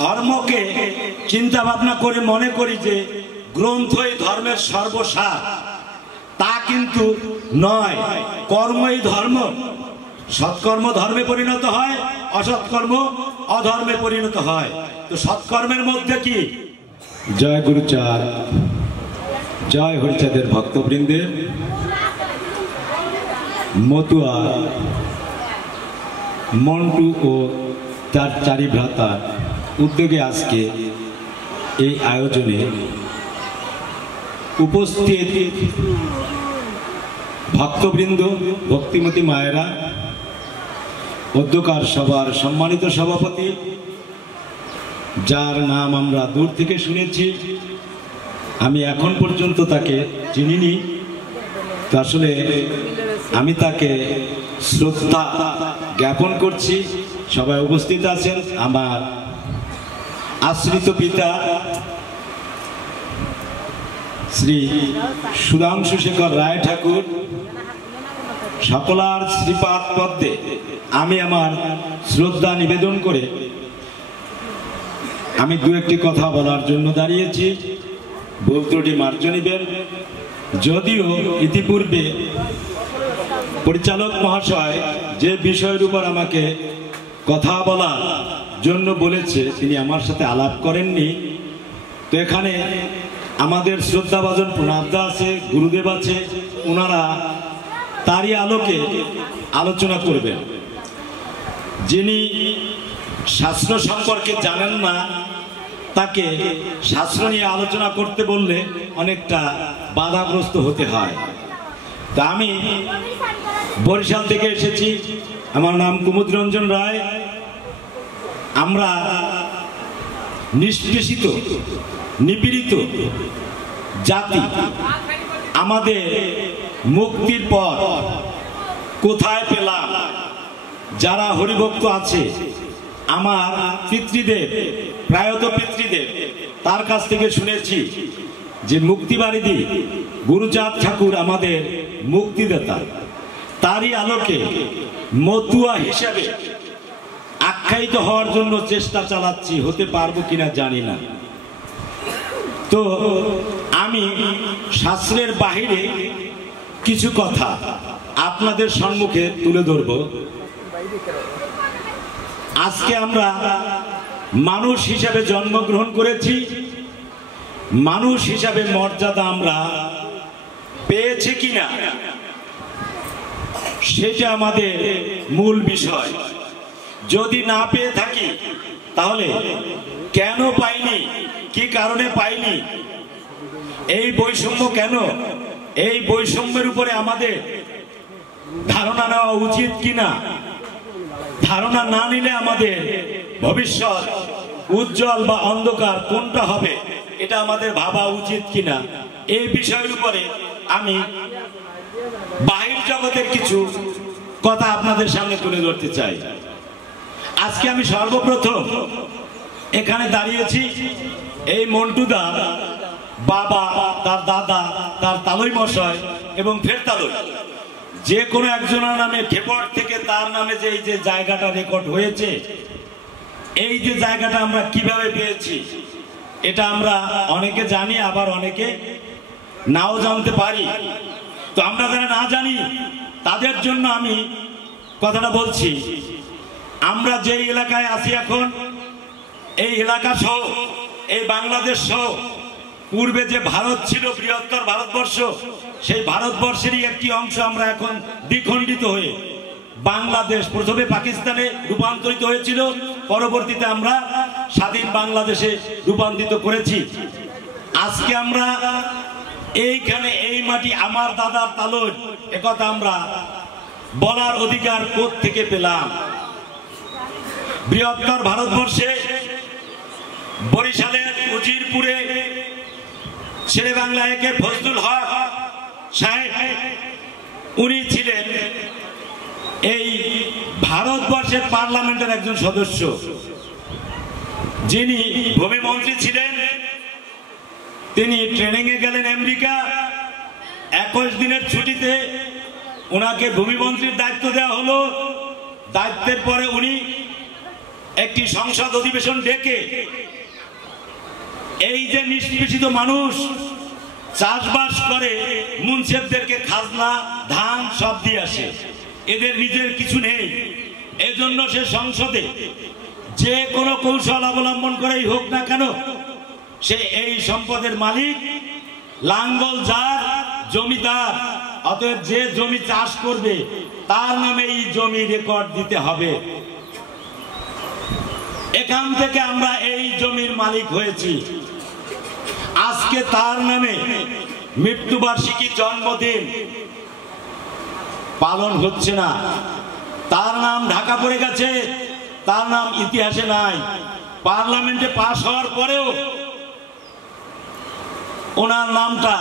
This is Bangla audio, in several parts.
ধর্মকে চিন্তা ভাবনা করে মনে করি যে গ্রন্থই ধর্মের সর্বসার, তা কিন্তু নয়। কর্মই ধর্ম। সৎকর্ম ধর্মে পরিণত হয়, অসৎকর্ম অধর্মে পরিণত হয়। তো সৎকর্মের মধ্যে কি? জয় গুরুচাঁদ, জয় হরিচাঁদের ভক্তবৃন্দের, মতুয়া মন্টু ও তার চারি ভ্রাতার উদ্যোগে আজকে এই আয়োজনে উপস্থিত ভক্তবৃন্দ, ভক্তিমতী মায়েরা, অধ্যকার সভার সম্মানিত সভাপতি, যার নাম আমরা দূর থেকে শুনেছি, আমি এখন পর্যন্ত তাকে চিনিনি, তো আসলে আমি তাকে শ্রদ্ধা জ্ঞাপন করছি। সবাই উপস্থিত আছেন। আমার আশ্রিত পিতা শ্রী সুধাংশু শেখর রায় ঠাকুর, সকলার শ্রীপাদ পদ্মে আমি আমার শ্রদ্ধা নিবেদন করে আমি দু একটি কথা বলার জন্য দাঁড়িয়েছি। ভুল ত্রুটি মার্জ নিবেন। যদিও ইতিপূর্বে পরিচালক মহাশয় যে বিষয়ের উপর আমাকে কথা বলার জন্য বলেছে তিনি আমার সাথে আলাপ করেননি, তো এখানে আমাদের শ্রদ্ধাভাজন প্রণাবদা আছে, গুরুদেব আছে, ওনারা তারই আলোকে আলোচনা করবেন। যিনি শাস্ত্র সম্পর্কে জানেন না তাকে শাস্ত্র নিয়ে আলোচনা করতে বললে অনেকটা বাধাগ্রস্ত হতে হয়। তা আমি বরিশাল থেকে এসেছি, আমার নাম কুমুদ রঞ্জন রায়। আমরা নিষ্পেষিত, নিপীড়িত জাতি। আমাদের মুক্তির পর কোথায় পেলাম? যারা হরিভক্ত আছে, আমার পিতৃদেব, প্রায়ত পিতৃদেব, তার কাছ থেকে শুনেছি যে মুক্তিবারিধি গুরুচাঁদ ঠাকুর আমাদের মুক্তিদাতা। তারই আলোকে মতুয়া হিসাবে আখ্যায়িত হওয়ার জন্য চেষ্টা চালাচ্ছি, হতে পারবো কিনা জানি না। তো আমি শাস্ত্রের বাহিরে কিছু কথা আপনাদের সম্মুখে তুলে ধরব। আজকে আমরা মানুষ হিসাবে জন্মগ্রহণ করেছি, মানুষ হিসাবে মর্যাদা আমরা পেয়েছি কিনা সেটা আমাদের মূল বিষয়। যদি না পেয়ে থাকি তাহলে কেন পাইনি, কি কারণে পাইনি, এই বৈষম্য কেন, এই বৈষম্যের উপরে আমাদের ধারণা নেওয়া উচিত কিনা, ধারণা না নিলে আমাদের ভবিষ্যৎ উজ্জ্বল বা অন্ধকার কোনটা হবে এটা আমাদের ভাবা উচিত কিনা, এই বিষয়ের উপরে আমি বাহির জগতের কিছু কথা আপনাদের সামনে তুলে ধরতে চাই। আজকে আমি সর্বপ্রথম এখানে দাঁড়িয়েছি এই মন্টুদা, বাবা, তার দাদা, তার তালই মশাই এবং ফের তালই, যে কোনো একজনের নামে খেপট থেকে তার নামে যে এই যে জায়গাটা রেকর্ড হয়েছে, এই যে জায়গাটা আমরা কিভাবে পেয়েছি এটা আমরা অনেকে জানি, আবার অনেকে নাও জানতে পারি। তো আমরা যারা না জানি তাদের জন্য আমি কথাটা বলছি। আমরা যে এলাকায় আছি এখন, এই এলাকা সহ এই বাংলাদেশ সহ পূর্বে যে ভারত ছিল, বৃহত্তর ভারতবর্ষ, সেই ভারতবর্ষেরই একটি অংশ আমরা এখন দ্বিখণ্ডিত হয়ে বাংলাদেশ, প্রথমে পাকিস্তানে রূপান্তরিত হয়েছিল, পরবর্তীতে আমরা স্বাধীন বাংলাদেশে রূপান্তরিত করেছি। আজকে আমরা এইখানে, এই মাটি আমার দাদার তালই, একথা আমরা বলার অধিকার কোথা থেকে পেলাম? বৃহত্তর ভারতবর্ষে বরিশালের উজিরপুরে শেরে বাংলা একে ফজলুল হক সাহেব, উনি ছিলেন এই ভারতবর্ষের পার্লামেন্টের একজন সদস্য, যিনি ভূমিমন্ত্রী ছিলেন। তিনি ট্রেনিং এ গেলেন আমেরিকা, 21 দিনের ছুটিতে ওনাকে ভূমিমন্ত্রীর দায়িত্ব দেওয়া হলো। দায়িত্বের পরে উনি একটি সংসদ অধিবেশন ডেকে এই যে নিষ্পেষিত মানুষ চাষবাস করে, মুন্সিফদেরকে খাজনা ধান সব দিয়ে আসে, এদের নিজের কিছু নেই। এজন্য সে সংসদে যে কোনো কৌশল অবলম্বন করেই হোক না কেন, সে এই সম্পদের মালিক, লাঙ্গল যার, জমিদার। অতএব যে জমি চাষ করবে তার নামে এই জমি রেকর্ড দিতে হবে। এখান থেকে আমরা এই জমির মালিক হয়েছি। আজকে তার নামে মৃত্যুবার্ষিকী, জন্মদিন পালন হচ্ছে না, তার নাম ঢাকা পড়ে গেছে, তার নাম ইতিহাসে নাই। পার্লামেন্টে পাশ হওয়ার পরেও ওনার নামটা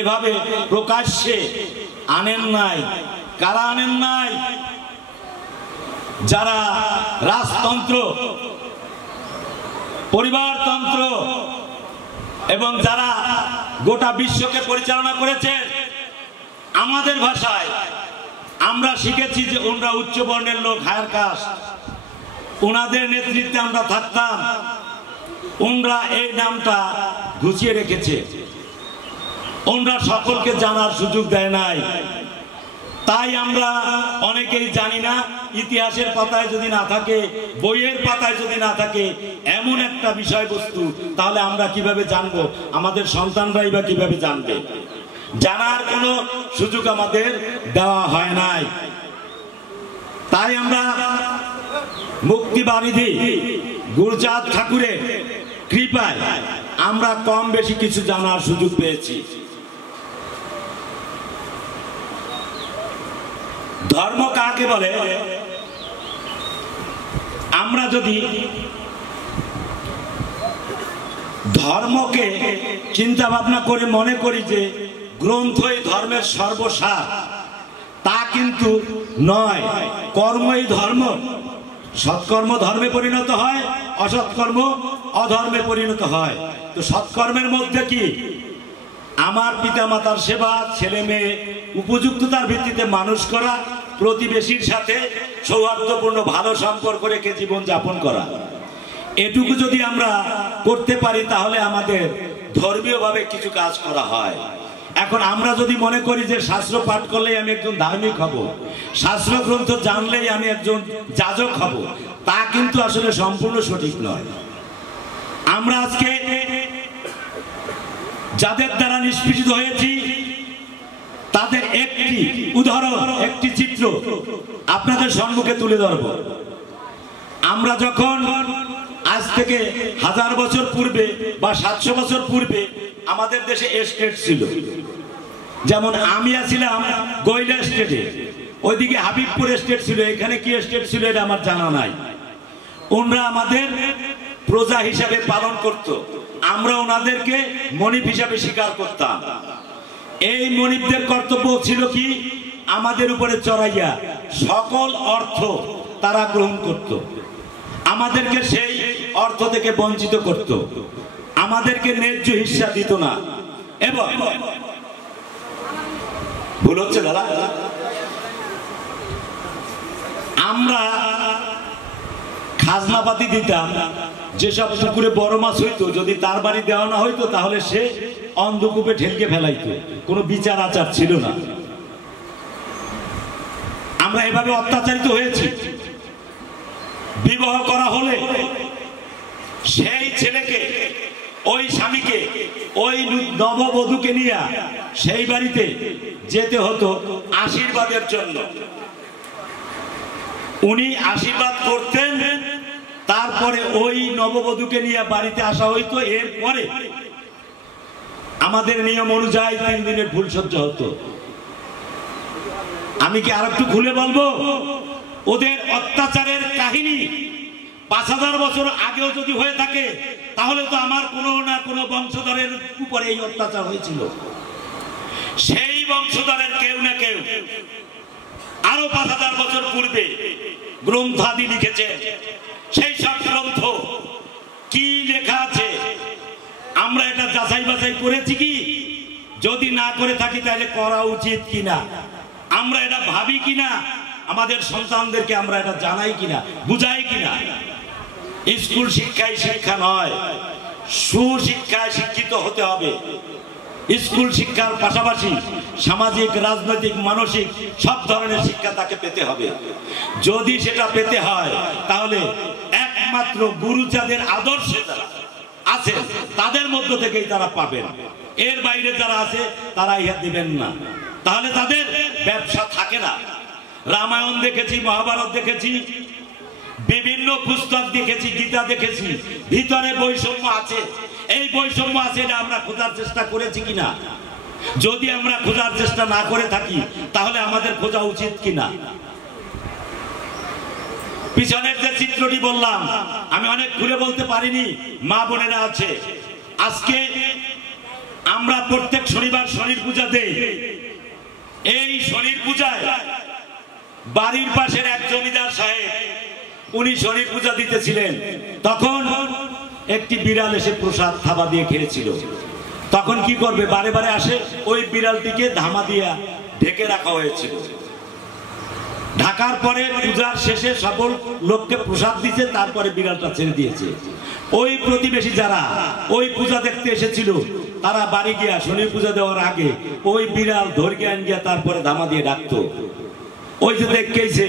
এভাবে প্রকাশ্যে আনেন নাই। কারা আনেন নাই? যারা রাজতন্ত্র, পরিবারতন্ত্র এবং যারা গোটা বিশ্বকে পরিচালনা করেছেন। আমাদের ভাষায় আমরা শিখেছি যে ওনারা উচ্চ বর্ণের লোক, হায়ার কাস্ট, ওনাদের নেতৃত্বে আমরা থাকতাম। ওনারা এই নামটা ঘুচিয়ে রেখেছে, ওনারা সকলকে জানার সুযোগ দেয় নাই। তাই আমরা অনেকেই জানি না। ইতিহাসের পাতায় যদি না থাকে, বইয়ের পাতায় যদি না থাকে এমন একটা বিষয়বস্তু, তাহলে আমরা কিভাবে জানবো? আমাদের সন্তানরাই বা কিভাবে জানবে? জানার কোনো সুযোগ আমাদের দেওয়া হয় নাই। তাই আমরা মুক্তিবাণিধি গুরুচাঁদ ঠাকুরের কৃপায় আমরা কম বেশি কিছু জানার সুযোগ পেয়েছি। ধর্ম কাকে বলে? আমরা যদি ধর্মকে চিন্তা ভাবনা করে মনে করি যে গ্রন্থই ধর্মের সর্বসার, তা কিন্তু নয়। কর্মই ধর্ম। সৎকর্ম ধর্মে পরিণত হয়, অসৎকর্ম অধর্মে পরিণত হয়। তো সৎকর্মের মধ্যে কি? আমার পিতামাতার সেবা, ছেলে মেয়ে উপযুক্ততার ভিত্তিতে মানুষ করা, প্রতিবেশীর সাথে সৌহার্দ্যপূর্ণ ভালো সম্পর্ক রেখে জীবন যাপন করা। এটুকু যদি আমরা করতে পারি তাহলে আমাদের ধর্মীয়ভাবে কিছু কাজ করা হয়। এখন আমরা যদি মনে করি যে শাস্ত্র পাঠ করলেই আমি একজন ধার্মিক হব, শাস্ত্র গ্রন্থ জানলেই আমি একজন যাজক হব, তা কিন্তু আসলে সম্পূর্ণ সঠিক নয়। আমরা আজকে যাদের দ্বারা নিষ্পেষিত হয়েছি তাদের একটি উদাহরণ, একটি চিত্র আপনাদের সম্মুখে তুলে ধরব। আমরা যখন আজ থেকে 1000 বছর পূর্বে বা 700 বছর পূর্বে আমাদের দেশে এস্টেট ছিল, যেমন আমি ছিলাম গৈলা স্টেটে, ওইদিকে হাবিবপুর এস্টেট ছিল, এখানে কি এস্টেট ছিল এটা আমার জানা নাই। ওনারা আমাদের প্রজা হিসাবে পালন করত, আমরা ওনাদেরকে মনিব হিসাবে স্বীকার করতাম। এই মনিবদের কর্তব্য ছিল কি? আমাদের উপরে চড়াইয়া সকল অর্থ তারা গ্রহণ করত, আমাদেরকে সেই অর্থ থেকে বঞ্চিত করত, আমাদেরকে ন্যায্য হিস্সা দিত না। এবং ভুল হচ্ছে দাদা, আমরা খাজনাপাতি দিতাম। যেসব পুকুরে বড় মাছ হইতো, যদি তার বাড়ি দেওয়া না হইতো তাহলে সে অন্ধকূপে ঢেলকে ফেলাইতো, কোনো বিচার আচার ছিল না। আমরা এভাবে অত্যাচারিত হয়েছি। বিবাহ করা হলে সেই ছেলেকে, ওই স্বামীকে, ওই নববধূকে নিয়ে সেই বাড়িতে যেতে হতো আশীর্বাদের জন্য। উনি আশীর্বাদ করতেন, তারপরে ওই নববধূকে নিয়ে বাড়িতে আসা হইতো। এরপরে আমাদের নিয়ম অনুযায়ী 3 দিনের ফুলসজ্জা হতো। আমি কি আর একটু খুলে বলবো? ওদের অত্যাচারের কাহিনী 5000 বছর আগেও যদি হয়ে থাকে তাহলে তো আমার কোনো না কোনো বংশধরের উপরে এই অত্যাচার হয়েছিল। সেই বংশধরের কেউ না কেউ আরো 5000 বছর পূর্বে গ্রন্থাদি লিখেছে। সেই সব গ্রন্থ কি লেখা আছে আমরা এটা যাচাই বাছাই করেছি কি? যদি না করে থাকি তাহলে করা উচিত কিনা, আমরা এটা ভাবি কিনা, আমাদের সন্তানদেরকে আমরা এটা জানাই কিনা, বুঝাই কিনা? স্কুল শিক্ষায় শিক্ষা নয়, সুশিক্ষায় শিক্ষিত হতে হবে। স্কুল শিক্ষার পাশাপাশি সামাজিক, রাজনৈতিক, মানসিক সব ধরনের শিক্ষা তাকে পেতে হবে। যদি সেটা পেতে হয় তাহলে একমাত্র গুরু যাদের আদর্শে যারা আছে তাদের মধ্য থেকেই তারা পাবেন। এর বাইরে যারা আছে তারা ইহা দিবেন না, তাহলে তাদের ব্যবসা থাকে না। রামায়ণ দেখেছি, মহাভারত দেখেছি, বিভিন্ন পুস্তক দেখেছি, গীতা দেখেছি, ভিতরে বৈষম্য আছে। এই বৈষম্য আছে, এটা আমরা খোঁজার চেষ্টা করেছি কিনা? যদি আমরা খোঁজার চেষ্টা না করে থাকি তাহলে আমাদের খোঁজা উচিত কিনা? পিছনের যে চিত্রটি বললাম আমি অনেক ঘুরে বলতে পারিনি, মা বোনেরা আছে। আজকে আমরা প্রত্যেক শনিবার শনির পূজা দেই। এই শনির পূজায় বাড়ির পাশের এক জমিদার সাহেব উনি শনির পূজা দিতেছিলেন, তখন একটি বিড়াল এসে প্রসাদ থাবা দিয়ে খেয়েছিল। তখন কি করবে? বারে বারে আসে, ওই বিড়ালটিকে ধামা দিয়া ঢেকে রাখা হয়েছিল। ঢাকার পরে পূজার শেষে সকল লোককে প্রসাদ দিয়েছে, তারপরে বিড়ালটা ছেড়ে দিয়েছে। ওই প্রতিবেশী যারা ওই পূজা দেখতে এসেছিল তারা বাড়ি গিয়া শনি পূজা দেওয়ার আগে ওই বিড়াল ধরে আন গিয়া তারপরে ধামা দিয়ে ডাকতো। ওই যে দেখেছে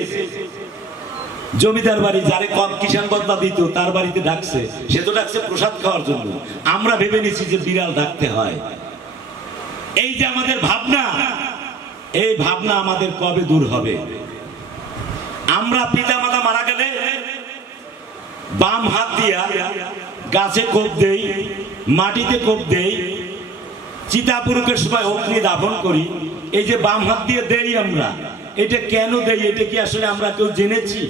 জমিদার বাড়ি যারে কম কিষান বদলা দিত তার বাড়িতে ডাকছে, সে তো ডাকছে প্রসাদ খাওয়ার জন্য। আমরা ভেবে নিছি যে বিড়াল ডাকতে হয়। এই যে আমাদের ভাবনা, এই ভাবনা আমাদের কবে দূর হবে? আমরা পিতা মাতা মারা গেলে বাম হাত দিয়া গাছে কোপ দেই, মাটিতে কোপ দেই, চিতাপুরুষের সময় অগ্নি দাফন করি। এই যে বাম হাত দিয়ে দেই আমরা, এটা কেন দেই? এটা কি আসলে আমরা কেউ জেনেছি?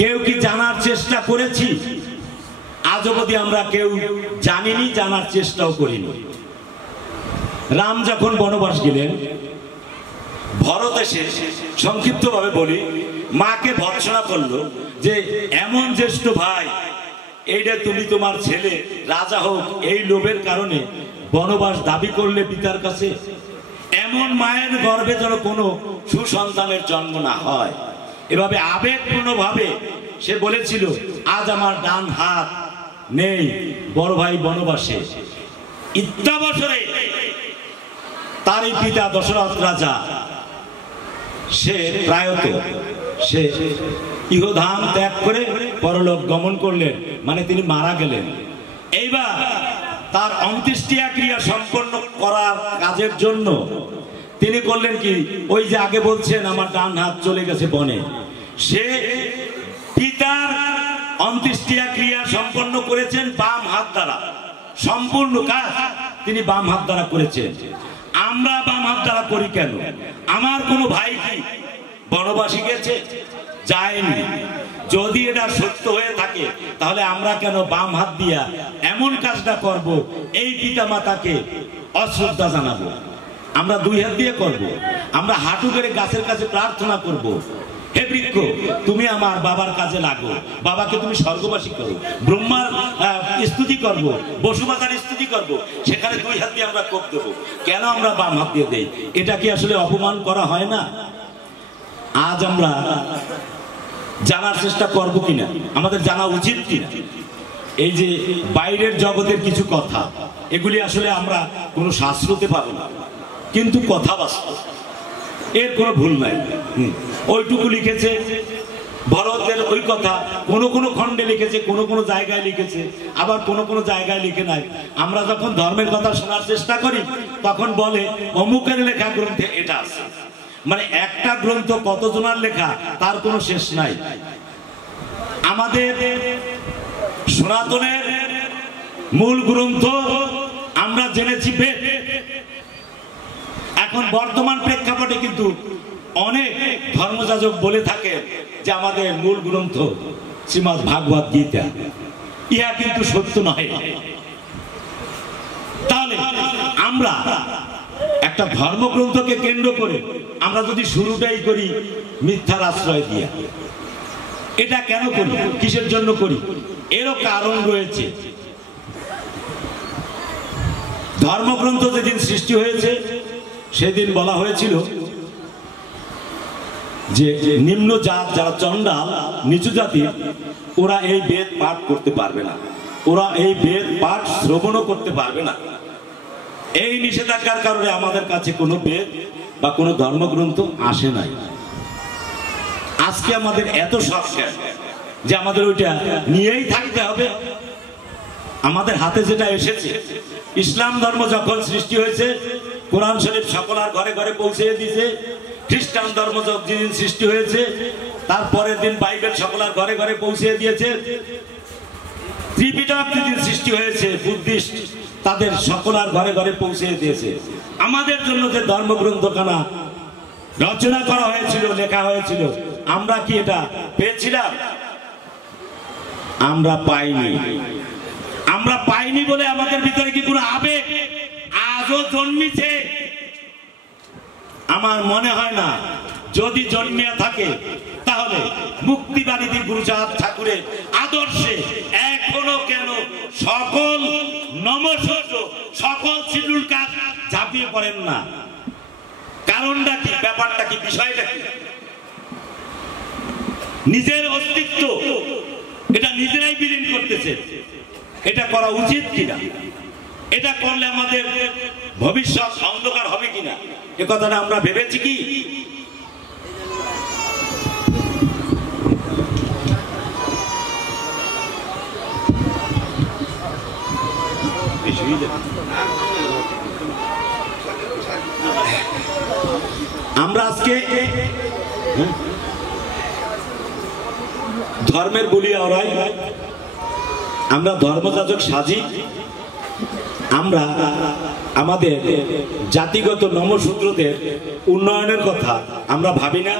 কেউ কি জানার চেষ্টা করেছি? আজ অবধি আমরা কেউ জানিনি, জানার চেষ্টাও করিনি। রাম যখন বনবাস গেলেন, ভরত এসে সংক্ষিপ্ত ভাবে বলি মাকে ভর্ৎসনা করলো যে এমন জ্যেষ্ঠ ভাই, এইটা তুমি তোমার ছেলে রাজা হোক এই লোভের কারণে বনবাস দাবি করলে পিতার কাছে। এমন মায়ের গর্ভে যেন কোনো সুসন্তানের জন্ম না হয়। এভাবে আবেগপূর্ণ ভাবে সে বলেছিল, আজ আমার ডান হাত নেই, বড় ভাই বনবাসে। ইত্যাবসরে তারই পিতা দশরথ রাজা সে প্রায়ত সে ইহধাম ত্যাগ করে পরলোক গমন করলেন, মানে তিনি মারা গেলেন। এইবার তার অন্ত্যেষ্টিক্রিয়া ক্রিয়া সম্পন্ন করার কাজের জন্য তিনি করলেন কি, ওই যে আগে বলছেন আমার ডান হাত চলে গেছে বনে, সে পিতার অন্ত্যেষ্টিক্রিয়া ক্রিয়া সম্পন্ন করেছেন বাম হাত দ্বারা। সম্পূর্ণ কাজ তিনি বাম হাত দ্বারা করেছেন। আমরা বাম হাত দ্বারা করি কেন? আমার কোনো ভাই কি বনবাসী গেছে? যায়নি। যদি এটা সত্য হয়ে থাকে তাহলে আমরা কেন বাম হাত দিয়া এমন কাজটা করব, এই পিতা মাতাকে অশ্রদ্ধা জানাবো? আমরা দুই হাত দিয়ে করব। আমরা হাঁটু করে গাছের কাছে প্রার্থনা করব, হে বৃক্ষ তুমি আমার বাবার কাজে লাগো, বাবাকে তুমি স্বর্গবাসী করো, ব্রহ্মার স্তুতি করব, বসুমাতার স্তুতি করব। সেখানে দুই হাত দিয়ে আমরা কোপ দেবো। কেন আমরা বাম হাত দিয়ে দেই? এটা কি আসলে অপমান করা হয় না? আজ আমরা জানার চেষ্টা করব কিনা, আমাদের জানা উচিত কিনা? এই যে বাইরের জগতের কিছু কথা, এগুলি আসলে আমরা কোনো শাস্ত্রতে পাবো না, কিন্তু কথা বাস্তব, এর কোনো ভুল নাই। ওইটুকু লিখেছে ভরতের ওই কথা, কোনো কোনো খণ্ডে লিখেছে, কোনো কোনো জায়গায় লিখেছে, আবার কোনো কোনো জায়গায় লিখে নাই। আমরা যখন ধর্মের কথা শোনার চেষ্টা করি তখন বলে অমুকের লেখা গ্রন্থে এটা আছে। মানে একটা গ্রন্থ কতজনের লেখা তার কোনো শেষ নাই। আমাদের সনাতনের মূল গ্রন্থ আমরা জেনেছি বেদ। এখন বর্তমান প্রেক্ষাপটে কিন্তু অনেক ধর্মযাজক বলে থাকে যে আমাদের মূল গ্রন্থ শ্রীমদ্ ভাগবত গীতা। ইহা কিন্তু সত্য নয়। তাহলে আমরা একটা ধর্মগ্রন্থকে কেন্দ্র করে আমরা যদি শুরুটাই করি মিথ্যার আশ্রয় দিয়া, এটা কেন করি? কিসের জন্য করি? এরও কারণ রয়েছে। ধর্মগ্রন্থ যেদিন সৃষ্টি হয়েছে সেদিন বলা হয়েছিল যে নিম্ন জাত যারা চণ্ডাল নিচু জাতির, ওরা এই বেদ পাঠ করতে পারবে না, ওরা এই বেদ পাঠ শ্রবণও করতে পারবে না। এই নিষেধাজ্ঞার কারণে আমাদের কাছে কোনো বেদ বা কোনো ধর্মগ্রন্থ আসে নাই। আজকে আমাদের এত সরকার যে আমাদের ওইটা নিয়েই থাকতে হবে। আমাদের হাতে যেটা এসেছে, ইসলাম ধর্ম যখন সৃষ্টি হয়েছে কোরআন শরীফ সকলের ঘরে ঘরে পৌঁছে দিয়েছে। খ্রিস্টান ধর্ম যেদিন সৃষ্টি হয়েছে তারপরের দিন বাইবেল সকলের ঘরে ঘরে পৌঁছে দিয়েছে। ত্রিপিটক যেদিন সৃষ্টি হয়েছে বুদ্ধিস্ট তাদের সকলের ঘরে ঘরে পৌঁছে দিয়েছে। আমাদের জন্য যে ধর্মগ্রন্থখানা রচনা করা হয়েছিল, লেখা হয়েছিল, আমরা কি এটা পেয়েছিলাম? আমরা পাইনি। আমরা পাইনি বলে আমাদের ভিতরে কি কোনো আবেগ আজও জন্মিছে? আমার মনে হয় না। যদি জন্মিয়া থাকে তাহলে মুক্তিবাদী গুরুচাঁদ ঠাকুরের আদর্শে এখনো কেন সকল নমস্য সকল শিডিউল কাস্ট ঝাঁপিয়ে পড়েন না? কারণটা কি? ব্যাপারটা কি? বিষয়টা কি? নিজের অস্তিত্ব এটা নিজেরাই বিলীন করতেছে। এটা করা উচিত কিনা? এটা করলে আমাদের ভবিষ্যৎ অন্ধকার হবে কিনা এ কথাটা আমরা ভেবেছি কি? আমরা আজকে ধর্মের বলি ওরাই, আমরা ধর্মযাজক সাজি, আমরা আমাদের জাতিগত নমশূদ্রদের উন্নয়নের কথা আমরা ভাবি না।